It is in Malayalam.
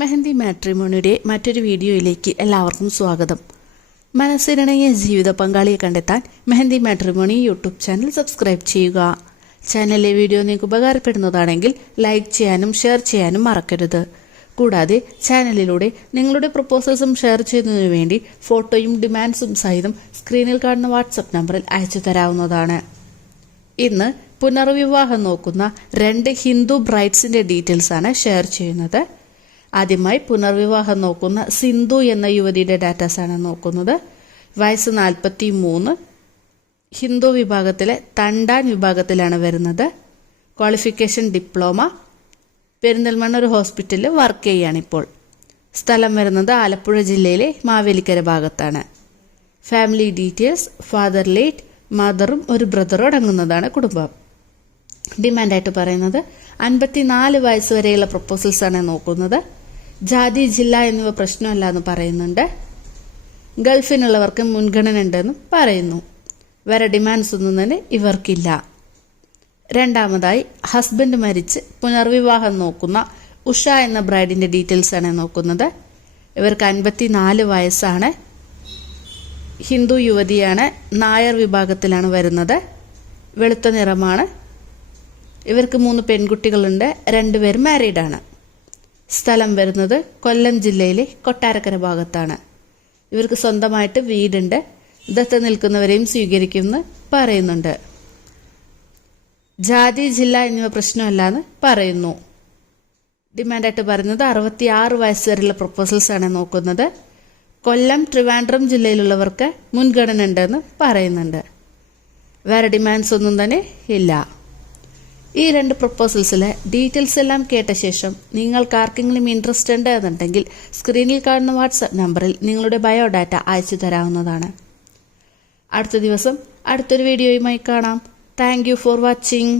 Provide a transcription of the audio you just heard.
മെഹന്തി മാട്രിമോണിയുടെ മറ്റൊരു വീഡിയോയിലേക്ക് എല്ലാവർക്കും സ്വാഗതം. മനസ്സിരണയ ജീവിത പങ്കാളിയെ കണ്ടെത്താൻ Mehendi matrimony YouTube channel subscribe ചെയ്യുക. ചാനലിലെ വീഡിയോ നിങ്ങൾക്ക് ഉപകാരപ്പെടുന്നതാണെങ്കിൽ ലൈക്ക് ചെയ്യാനും ഷെയർ ചെയ്യാനും മറക്കരുത്. കൂടാതെ ചാനലിലൂടെ നിങ്ങളുടെ പ്രപ്പോസൽസും ഷെയർ ചെയ്യുന്നതിനു വേണ്ടി ഫോട്ടോയും ഡിമാൻഡ്സും സഹിതം സ്ക്രീനിൽ കാണുന്ന വാട്സപ്പ് നമ്പറിൽ അയച്ചു തരാവുന്നതാണ്. ഇന്ന് പുനർവിവാഹം നോക്കുന്ന രണ്ട് ഹിന്ദു ബ്രൈഡ്സിന്റെ ആണ് ഷെയർ ചെയ്യുന്നത്. ആദ്യമായി പുനർവിവാഹം നോക്കുന്ന സിന്ധു എന്ന യുവതിയുടെ ഡാറ്റാസ് ആണ് നോക്കുന്നത്. വയസ്സ് നാൽപ്പത്തി മൂന്ന് ഹിന്ദു വിഭാഗത്തിലെ തണ്ടാൻ വിഭാഗത്തിലാണ് വരുന്നത്. Qualification diploma. പെരിന്തൽമണ്ണ ഒരു ഹോസ്പിറ്റലിൽ വർക്ക് ചെയ്യുകയാണ് ഇപ്പോൾ. സ്ഥലം വരുന്നത് ആലപ്പുഴ ജില്ലയിലെ മാവേലിക്കര ഭാഗത്താണ്. ഫാമിലി ഡീറ്റെയിൽസ് ഫാദർ ലേറ്റ് മദറും ഒരു ബ്രദറും അടങ്ങുന്നതാണ് കുടുംബം. ഡിമാൻഡായിട്ട് പറയുന്നത് അൻപത്തിനാല് വയസ്സ് വരെയുള്ള പ്രപ്പോസൽസ് ആണ് നോക്കുന്നത്. ജാതി ജില്ല എന്നിവ പ്രശ്നമല്ല എന്ന് പറയുന്നുണ്ട്. ഗൾഫിനുള്ളവർക്ക് മുൻഗണന ഉണ്ടെന്നും പറയുന്നു. വേറെ ഡിമാൻഡ്സ് ഒന്നും തന്നെ ഇവർക്കില്ല. രണ്ടാമതായി ഹസ്ബൻഡ് മരിച്ച് പുനർവിവാഹം നോക്കുന്ന ഉഷ എന്ന ബ്രൈഡിന്റെ ഡീറ്റെയിൽസ് ആണ് നോക്കുന്നത്. ഇവർക്ക് അൻപത്തി നാല് വയസ്സാണ്. ഹിന്ദു യുവതിയാണ്. നായർ വിഭാഗത്തിലാണ് വരുന്നത്. വെളുത്ത നിറമാണ്. ഇവർക്ക് മൂന്ന് പെൺകുട്ടികളുണ്ട്. രണ്ടുപേർ മാരീഡാണ് സ്ഥലം വരുന്നത് കൊല്ലം ജില്ലയിലെ കൊട്ടാരക്കര ഭാഗത്താണ്. ഇവർക്ക് സ്വന്തമായിട്ട് വീടുണ്ട്. ദത്ത് നിൽക്കുന്നവരെയും സ്വീകരിക്കുമെന്ന് പറയുന്നുണ്ട്. ജാതി ജില്ല എന്നിവ പ്രശ്നമല്ലാന്ന് പറയുന്നു. ഡിമാൻഡായിട്ട് പറയുന്നത് അറുപത്തി ആറ് വയസ്സ് വരെയുള്ള പ്രപ്പോസൽസ് ആണ് നോക്കുന്നത്. കൊല്ലം ട്രിവാൻഡ്രം ജില്ലയിലുള്ളവർക്ക് മുൻഗണന ഉണ്ടെന്ന് പറയുന്നുണ്ട്. വേറെ ഡിമാൻഡ്സ് ഒന്നും തന്നെ ഇല്ല. ഈ രണ്ട് പ്രപ്പോസൽസിലെ ഡീറ്റെയിൽസ് എല്ലാം കേട്ട ശേഷം നിങ്ങൾക്ക് ആർക്കെങ്കിലും ഇൻട്രസ്റ്റ് ഉണ്ട് എന്നുണ്ടെങ്കിൽ സ്ക്രീനിൽ കാണുന്ന വാട്സാപ്പ് നമ്പറിൽ നിങ്ങളുടെ ബയോഡാറ്റ അയച്ചു തരാവുന്നതാണ്. അടുത്ത ദിവസം അടുത്തൊരു വീഡിയോയുമായി കാണാം. Thank for watching